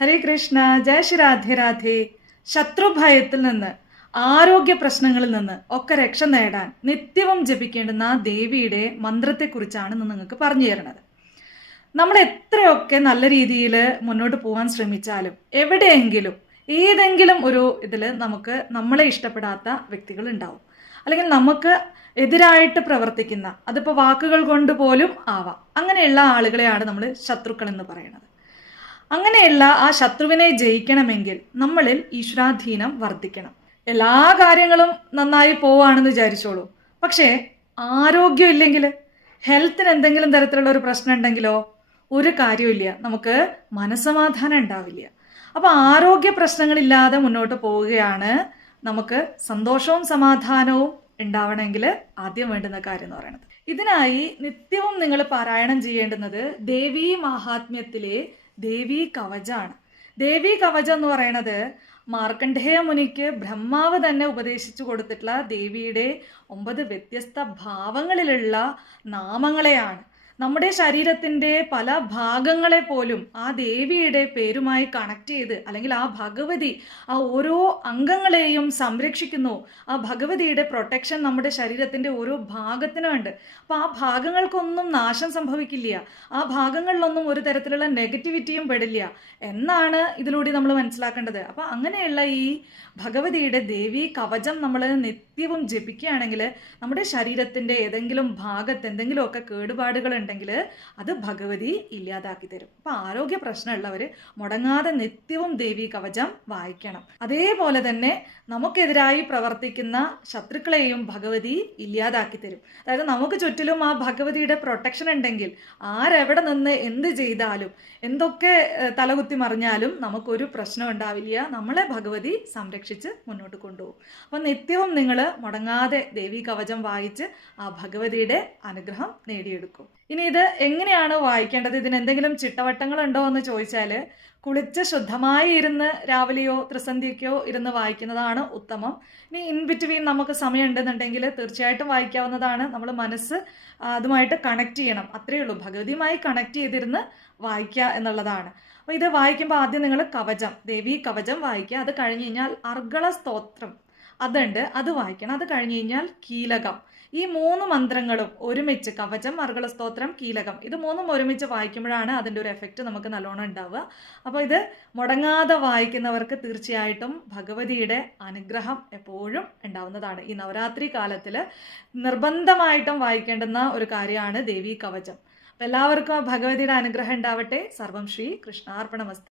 ഹരേ കൃഷ്ണ. ജയ ശ്രീ രാധേ രാധേ. ശത്രുഭയത്തിൽ നിന്ന്, ആരോഗ്യ പ്രശ്നങ്ങളിൽ നിന്ന് ഒക്കെ രക്ഷ നേടാൻ നിത്യവും ജപിക്കേണ്ടുന്ന ദേവിയുടെ മന്ത്രത്തെക്കുറിച്ചാണ് ഇന്ന് നിങ്ങൾക്ക് പറഞ്ഞു തരുന്നത്. നമ്മൾ എത്രയൊക്കെ നല്ല രീതിയിൽ മുന്നോട്ട് പോകാൻ ശ്രമിച്ചാലും എവിടെയെങ്കിലും ഏതെങ്കിലും ഒരു ഇതിൽ നമുക്ക് നമ്മളെ ഇഷ്ടപ്പെടാത്ത വ്യക്തികൾ ഉണ്ടാവും, അല്ലെങ്കിൽ നമുക്ക് എതിരായിട്ട് പ്രവർത്തിക്കുന്ന, അതിപ്പോൾ വാക്കുകൾ കൊണ്ട് പോലും ആവാം. അങ്ങനെയുള്ള ആളുകളെയാണ് നമ്മൾ ശത്രുക്കൾ എന്ന് പറയുന്നത്. അങ്ങനെയുള്ള ആ ശത്രുവിനെ ജയിക്കണമെങ്കിൽ നമ്മളിൽ ഈശ്വരാധീനം വർദ്ധിക്കണം. എല്ലാ കാര്യങ്ങളും നന്നായി പോവാണെന്ന് വിചാരിച്ചോളൂ, പക്ഷേ ആരോഗ്യം ഇല്ലെങ്കിൽ, ഹെൽത്തിന് എന്തെങ്കിലും തരത്തിലുള്ള ഒരു പ്രശ്നം ഉണ്ടെങ്കിലോ ഒരു കാര്യമില്ല, നമുക്ക് മനസ്സമാധാനം ഉണ്ടാവില്ല. അപ്പോൾ ആരോഗ്യ പ്രശ്നങ്ങളില്ലാതെ മുന്നോട്ട് പോവുകയാണ് നമുക്ക് സന്തോഷവും സമാധാനവും ഉണ്ടാവണമെങ്കിൽ ആദ്യം വേണ്ടുന്ന കാര്യം എന്ന് പറയുന്നത്. ഇതിനായി നിത്യവും നിങ്ങൾ പാരായണം ചെയ്യേണ്ടുന്നത് ദേവീ മഹാത്മ്യത്തിലെ ദേവീ കവചാണ്. ദേവീ കവചം എന്ന് പറയുന്നത് മാർക്കണ്ഡേയ മുനിക്ക് ബ്രഹ്മാവ് തന്നെ ഉപദേശിച്ചു കൊടുത്തിട്ടുള്ള ദേവിയുടെ 9 വ്യത്യസ്ത ഭാവങ്ങളിലുള്ള നാമങ്ങളെയാണ്. നമ്മുടെ ശരീരത്തിൻ്റെ പല ഭാഗങ്ങളെ പോലും ആ ദേവിയുടെ പേരുമായി കണക്ട് ചെയ്ത്, അല്ലെങ്കിൽ ആ ഭഗവതി ആ ഓരോ അംഗങ്ങളെയും സംരക്ഷിക്കുന്നു. ആ ഭഗവതിയുടെ പ്രൊട്ടക്ഷൻ നമ്മുടെ ശരീരത്തിൻ്റെ ഓരോ ഭാഗത്തിനും ഉണ്ട്. അപ്പോൾ ആ ഭാഗങ്ങൾക്കൊന്നും നാശം സംഭവിക്കില്ല, ആ ഭാഗങ്ങളിലൊന്നും ഒരു തരത്തിലുള്ള നെഗറ്റിവിറ്റിയും പെടില്ല എന്നാണ് ഇതിലൂടെ നമ്മൾ മനസ്സിലാക്കേണ്ടത്. അപ്പോൾ അങ്ങനെയുള്ള ഈ ഭഗവതിയുടെ ദേവി കവചം നമ്മൾ നിത്യവും ജപിക്കുകയാണെങ്കിൽ നമ്മുടെ ശരീരത്തിൻ്റെ ഏതെങ്കിലും ഭാഗത്ത് എന്തെങ്കിലുമൊക്കെ കേടുപാടുകൾ ഉണ്ടെങ്കിൽ അത് ഭഗവതി ഇല്ലാതാക്കി തരും. അപ്പോൾ ആരോഗ്യ പ്രശ്നമുള്ളവർ മുടങ്ങാതെ നിത്യവും ദേവി കവചം വായിക്കണം. അതേപോലെ തന്നെ നമുക്കെതിരായി പ്രവർത്തിക്കുന്ന ശത്രുക്കളെയും ഭഗവതി ഇല്ലാതാക്കി തരും. അതായത് നമുക്ക് ചുറ്റിലും ആ ഭഗവതിയുടെ പ്രൊട്ടക്ഷൻ ഉണ്ടെങ്കിൽ ആരെവിടെ നിന്ന് എന്ത് ചെയ്താലും, എന്തൊക്കെ തലകുത്തി മറിഞ്ഞാലും നമുക്കൊരു പ്രശ്നം ഉണ്ടാവില്ല. നമ്മളെ ഭഗവതി സംരക്ഷിച്ച് മുന്നോട്ട് കൊണ്ടുപോകും. അപ്പം നിത്യവും നിങ്ങൾ മുടങ്ങാതെ ദേവി കവചം വായിച്ച് ആ ഭഗവതിയുടെ അനുഗ്രഹം നേടിയെടുക്കും. ഇനി ഇത് എങ്ങനെയാണ് വായിക്കേണ്ടത്, ഇതിന് എന്തെങ്കിലും ചിട്ടവട്ടങ്ങൾ ഉണ്ടോ എന്ന് ചോദിച്ചാൽ, കുളിച്ച് ശുദ്ധമായി ഇരുന്ന് രാവിലെയോ ത്രിസന്ധ്യയ്ക്കോ ഇരുന്ന് വായിക്കുന്നതാണ് ഉത്തമം. ഇനി ഇൻ ബിറ്റ്വീൻ നമുക്ക് സമയം ഉണ്ടെന്നുണ്ടെങ്കിൽ തീർച്ചയായിട്ടും വായിക്കാവുന്നതാണ്. നമ്മൾ മനസ്സ് അതുമായിട്ട് കണക്ട് ചെയ്യണം, അത്രയേ ഉള്ളൂ. ഭഗവതിയുമായി കണക്ട് ചെയ്തിരുന്ന് വായിക്കുക എന്നുള്ളതാണ്. അപ്പോൾ ഇത് വായിക്കുമ്പോൾ ആദ്യം നിങ്ങൾ കവചം, ദേവി കവചം വായിക്കുക. അത് കഴിഞ്ഞ് കഴിഞ്ഞാൽ അർഗള സ്തോത്രം അതുണ്ട്, അത് വായിക്കണം. അത് കഴിഞ്ഞ് കഴിഞ്ഞാൽ കീലകം. ഈ 3 മന്ത്രങ്ങളും ഒരുമിച്ച്, കവചം, അർഗള സ്തോത്രം, കീലകം, ഇത് 3ഉം ഒരുമിച്ച് വായിക്കുമ്പോഴാണ് അതിൻ്റെ ഒരു എഫക്റ്റ് നമുക്ക് നല്ലോണം ഉണ്ടാവുക. അപ്പോൾ ഇത് മുടങ്ങാതെ വായിക്കുന്നവർക്ക് തീർച്ചയായിട്ടും ഭഗവതിയുടെ അനുഗ്രഹം എപ്പോഴും ഉണ്ടാവുന്നതാണ്. ഈ നവരാത്രി കാലത്തിൽ നിർബന്ധമായിട്ടും വായിക്കേണ്ടുന്ന ഒരു കാര്യമാണ് ദേവി കവചം. അപ്പോൾ എല്ലാവർക്കും ഭഗവതിയുടെ അനുഗ്രഹം ഉണ്ടാവട്ടെ. സർവം ശ്രീ കൃഷ്ണാർപ്പണമസ്തു.